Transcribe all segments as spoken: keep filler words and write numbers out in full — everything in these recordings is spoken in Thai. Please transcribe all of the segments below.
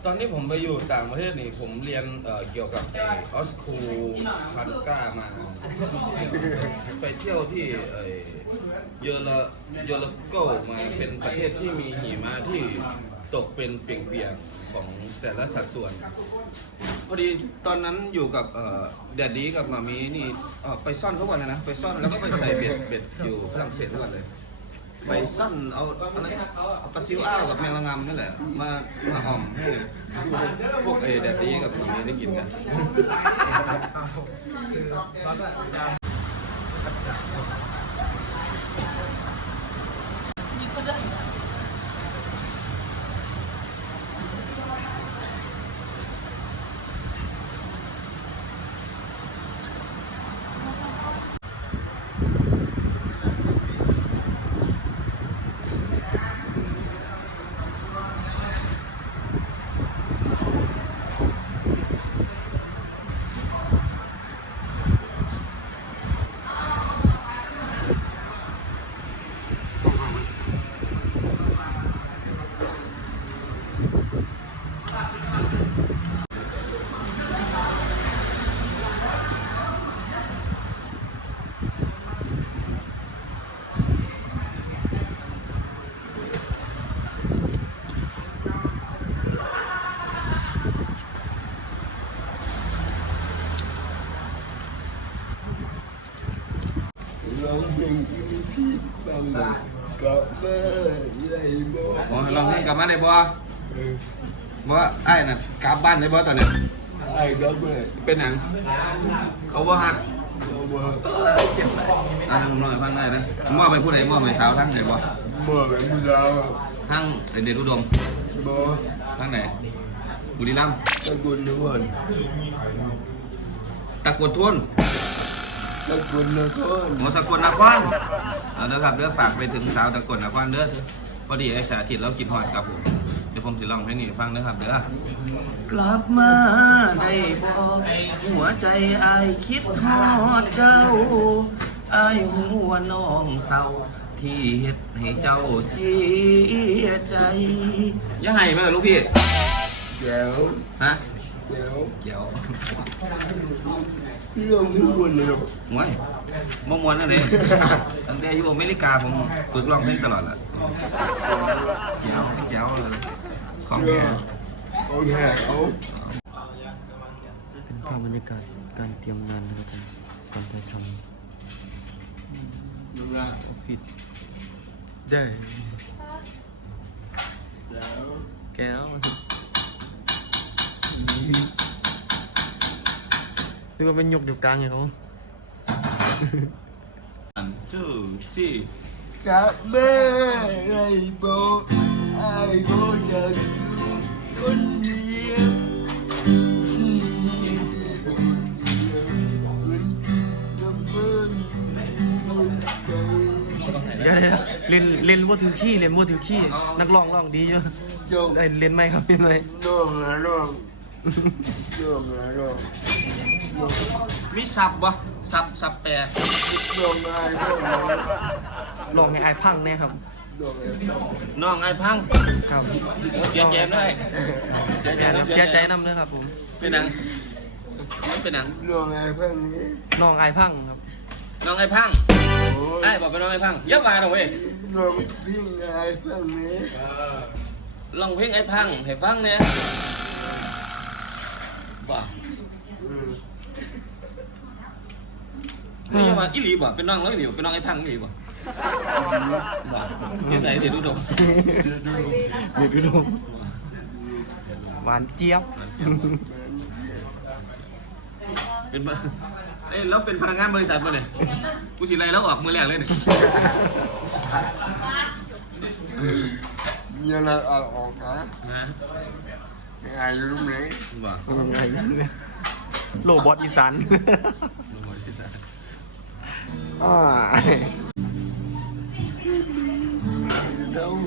ตอนนี้ผมไปอยู่ต่างประเทศนี่ผมเรียนเอ่อเกี่ยวกับไอออสคูพันก้ามาไปเที่ยวที่เอ่อเยอรเยอรโกมาเป็นประเทศที่มีหิมะที่ตกเป็นเปียกๆของแต่ละสัดส่วนพอดีตอนนั้นอยู่กับเอ่อแดดดีกับมามีนี่เอ่อไปซ่อนทุกวันเลยนะไปซ่อนแล้วก็ไปใส่เบ็ดเบ็ดอยู่ฝรั่งเศสทุกวันเลยไปซ่อนเอาอะไรเอาปลาซิวอ้าวกับแมงละงำนี่แหละมามาอ่อมให้พวกเอแดดดีกับมามีได้กินกันร้องเพลงที่มีพี่บ้างเลยกับแม่ใหญ่บ่อ๋อลองให้กลับมาได้บ่ว่าไอ้น่ะกลับบ้านได้บ่ตอนนี้ไอ้กับแม่เป็นหยังเขาบ่ฮักเราบ่เจ็บอ่ะผมน้อยฟังได้นะมอบเป็นผู้ใดมอบเป็นสาวทั้งไหนบ่บ่เป็นผู้สาวทั้งไอเดชอุดมบ่ทั้งไหนบุรีรัมย์ตะกุนนครตะกรุดทุนตะกุนนครหมอสกลนครเอาเด้อครับเด้อฝากไปถึงสาวตะกรุดนครเด้อพอดีไอ้สาธิตเรากินฮอดกับผมเดี๋ยวผมสิร้องเพลงนี้ให้ฟังเด้อครับเด้อกลับมาได้บ่หัวใจอ้ายคิดฮอดเจ้าอ้ายหัวน้องเศร้าที่เฮ็ดให้เจ้าเสียใจอย่าให้มาลูกพี่แก้วฮะแก้วเกี่ยวพี่ร้องทุกคนเลยเนาะหวยบ่มวนนั่นเองตั้งแต่อยู่อเมริกาผมฝึกร้องเพลงตลอดแหละเจ๋วเจ๋วเลยของแท้โอเคเอาเป็นภาพบรรยากาศการเตรียมงานนะครับผมก่อนจะทดูละำออฟฟิศได้แล้วแก้วนึกว่าเป็นยกเดียวกลางไงเขาอันชื่อที่กับแม่ไอ้บ่ไอ้บ่อยากอยู่คนเดียวสิ่งนี้ที่บ่เดียวมันคือน้ำมันมันใจเดี๋ยวเดี๋ยวเล่นเล่นบ่ถือขี้เล่นบ่ถือขี้นักร้องร้องดีอยู่จงได้เล่นไหมครับเล่นไหมน้องนะน้องน้องนะน้องน้องมีสับบ่สับสับแปรน้องไอ้น้องน้องลองให้อายพังแน่ครับน้องไอ้น้องน้องไอ้พังครับเสียใจได้เสียใจเสียใจนำนะครับผมเป็นหนังมันเป็นหนังน้องไอ้เพื่อนนี้น้องอายพังครับน้องไอ้พังโอ้ไอ้ยบอกเป็นน้องไอ้พังเยอะมาหน่อยเว้ยน้องพี่ไอ้เพื่อนนี้ลองเพลงไอ้พังให้ฟังเนี่ยบ่อืมนี่ยังมาอีหลีบ่เป็นน้องแล้วอีหลีบ่เป็นน้องไอ้พังอีหลีบ่บ่นิสัยเด็ดดูดมเดี๋ยวดูดูหวานเจี๊ยบเป็นมาเอ้ยแล้วเป็นพนักงานบริษัทมาเนี่ยกูสิไล่แล้วออกมือแรกเลยเนี่ยมีอะไรออกนะนะไอ้รู้ไหมบ่ยังไงเนี่ยโลบอทอีสานอ่าน้อง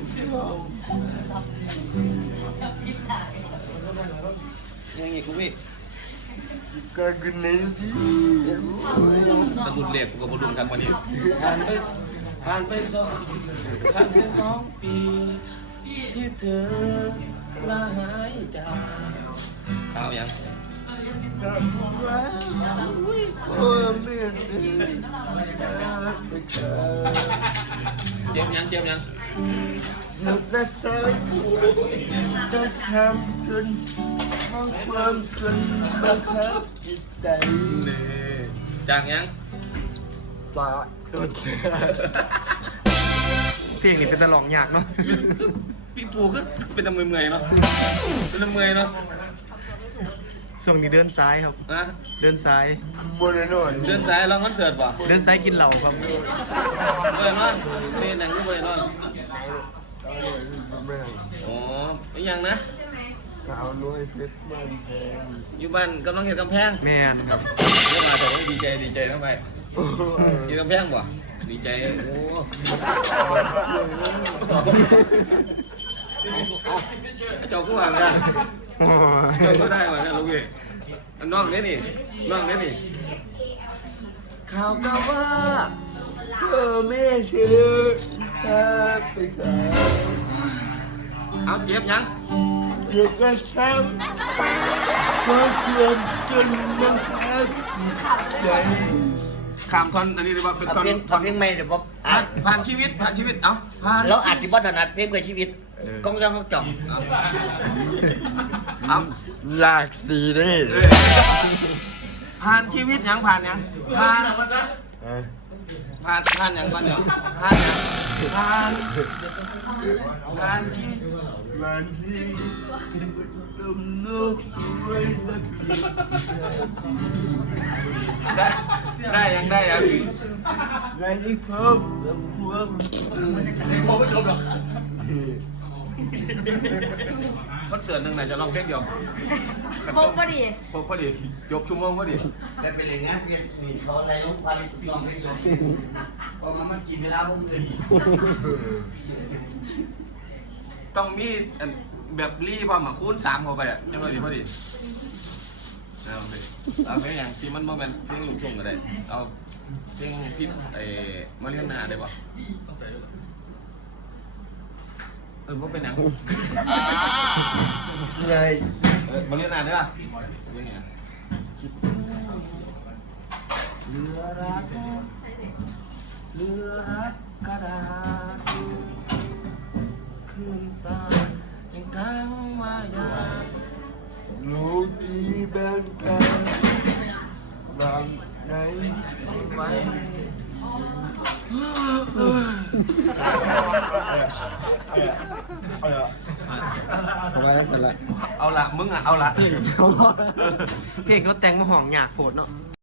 ยังไงกูพี่ก็กินนี้ที่ตะลุนเรียกกูกับบลุนครับวันนี้ผ่านไปผ่านไปสองผ่านไปสองปีที่เธอลาหายจากข้าวยังทำว่าโอ้เมียดีไปเกิดเจ็บยังเจ็บยังหยุดนะสักจะทำจนมองความจนบังคับจิตใจจากยังจะตัวเธอเพลงนี้เป็นตะลองยากเนาะพี่ปูขึ้นเป็นตะเมื่อยๆเนาะเป็นตะเมื่อยเนาะช่วงนี้เดินซ้ายครับนะเดินซ้ายบนหน่อยเดินซ้ายเราคอนเสิร์ตป่ะเดินซ้ายกินเหล้าครับเปิดนอนนี่หนังก็เปิดนอนแม่อ๋อไม่ยังนะสาวน้อยเพชรมันแพงอยู่บ้านกำลังเห็นกำแพงแมนครับเรียกมาแต่ว่าดีใจดีใจทำไมโอ้ยเห็นกำแพงป่ะดีใจโอ้เจ้าผู้วางกันโอ้ยเจ้าก็ได้มาเนี่ยลูกพี่น้องเนี่ยนี่น้องเนี่ยนี่ข่าวก็ว่าเธอไม่ชื่อตาไปขายเอาเจ็บยังเจ็บกระซ้ำเพราะเคลื่อนจนบังคับจิตใจขามทอนอันนี้เลยว่าเป็นเอาทอนเพลงทำเพลงใหม่เดี๋ยวผมอ่ะผ่านชีวิตผ่านชีวิตเอ้าผ่านเราอาจสิบ่ถนัดเพลงเพื่อชีวิตกล้องย่องเขาจ่องเอาหลากสีได้ผ่านชีวิตยังผ่านยังผ่านเอ้ยผ่านผ่านยังก่อนเดี๋ยวผ่านยังผ่านผ่านชีวิตมันที่ตุ่มนกไว้ละปีได้ได้ยังได้ยังและได้พบกับความตื่นคอนเสิร์ตหนึ่งไหนจะลองเพลงเดียวครบพอดีครบพอดีจบชั่วโมงพอดีแต่เป็นอย่างนั้นเพียงนี่เขาอะไรลงไปลองไปลองเอามามากินเวลาพวกอื่นต้องมีอันแบบรีพอมาคูณสามเข้าไปอ่ะจังพอดีพอดีเอาไปเอาเพลงอย่างที่มันโมเมนต์เพลงลูกทุ่งก็ได้เอาเพลงที่ไอ้มาเรียนนาได้ปะเออว่าเป็นหยังเลยเออมาเรียนนาเด้อเพลงไงเรือรักเรือรักกระดาษคืนสายยังทางมายารู้ดีแบ่งกันบางไหนไว้ทำไมเสร็จละเอาละมึงอ่ะเอาละเพลงเขาแต่งมาห้องยากโผดเนาะ